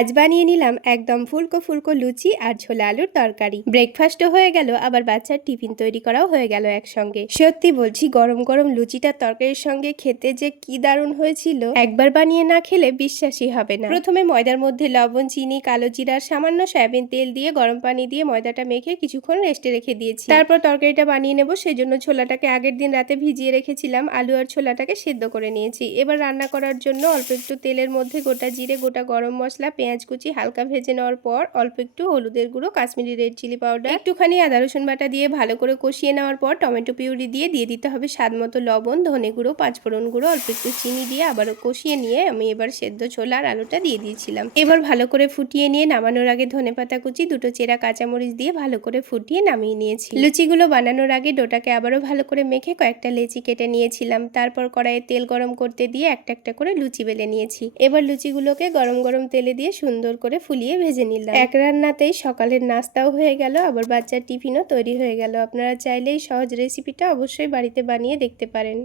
আজ বানিয়ে নিলাম একদম ফুলকো ফুলকো লুচি আর ছোলা আলুর তরকারি। ব্রেকফাস্টও হয়ে গেল, আবার বাচ্চার টিফিন তৈরি করাও হয়ে গেল একসঙ্গে। সত্যি বলছি, গরম গরম লুচিটা তরকারির সঙ্গে খেতে যে কি দারুণ হয়েছিল, একবার বানিয়ে না খেলে বিশ্বাসই হবে না। প্রথমে ময়দার মধ্যে লবণ, চিনি, কালো জিরা, সামান্য সয়াবিন তেল দিয়ে গরম পানি দিয়ে ময়দাটা মেখে কিছুক্ষণ রেস্টে রেখে দিয়েছি। তারপর তরকারিটা বানিয়ে নেব। সেজন্য ছোলাটাকে আগের দিন রাতে ভিজিয়ে রেখেছিলাম, আলু আর ছোলাটাকে সেদ্ধ করে নিয়েছি। এবার রান্না করার জন্য অল্প একটু তেলের মধ্যে গোটা জিরে, গোটা গরম মশলা, পেঁয়াজ কুচি হালকা ভেজে নেওয়ার পর অল্প একটু হলুদের গুঁড়ো, কাশ্মীরি রেড চিলি পাউডার, একটুখানি আদা রসুন বাটা দিয়ে ভালো করে কষিয়ে নেওয়ার পর টমেটো পিউরি দিয়ে দিতে হবে স্বাদ মতো লবণ, ধনে গুঁড়ো, পাঁচফোড়ন গুঁড়ো, অল্প একটু চিনি দিয়ে আবারও কষিয়ে নিয়ে আমি এবার সেদ্ধ ছোলা আর আলুটা দিয়ে দিয়েছিলাম। এবার ভালো করে ফুটিয়ে নিয়ে নামানোর আগে ধনেপাতা কুচি, দুটো চেরা কাঁচামরিচ দিয়ে ভালো করে ফুটিয়ে নামিয়ে নিয়েছি। লুচিগুলো বানানোর আগে ডোটাকে আবারও ভালো করে মেখে কয়েকটা লেচি কেটে নিয়েছিলাম। তারপর কড়াইয়ে তেল গরম করতে দিয়ে একটা একটা করে লুচি বেলে নিয়েছি। এবার লুচিগুলোকে গরম গরম তেলে দিয়ে সুন্দর করে ফুলিয়ে ভেজে নিলাম। এক রান্নাতেই সকালের নাস্তাও হয়ে গেল, আবার বাচ্চার টিফিনও তৈরি হয়ে গেল। আপনারা চাইলে এই সহজ রেসিপিটা অবশ্যই বাড়িতে বানিয়ে দেখতে পারেন।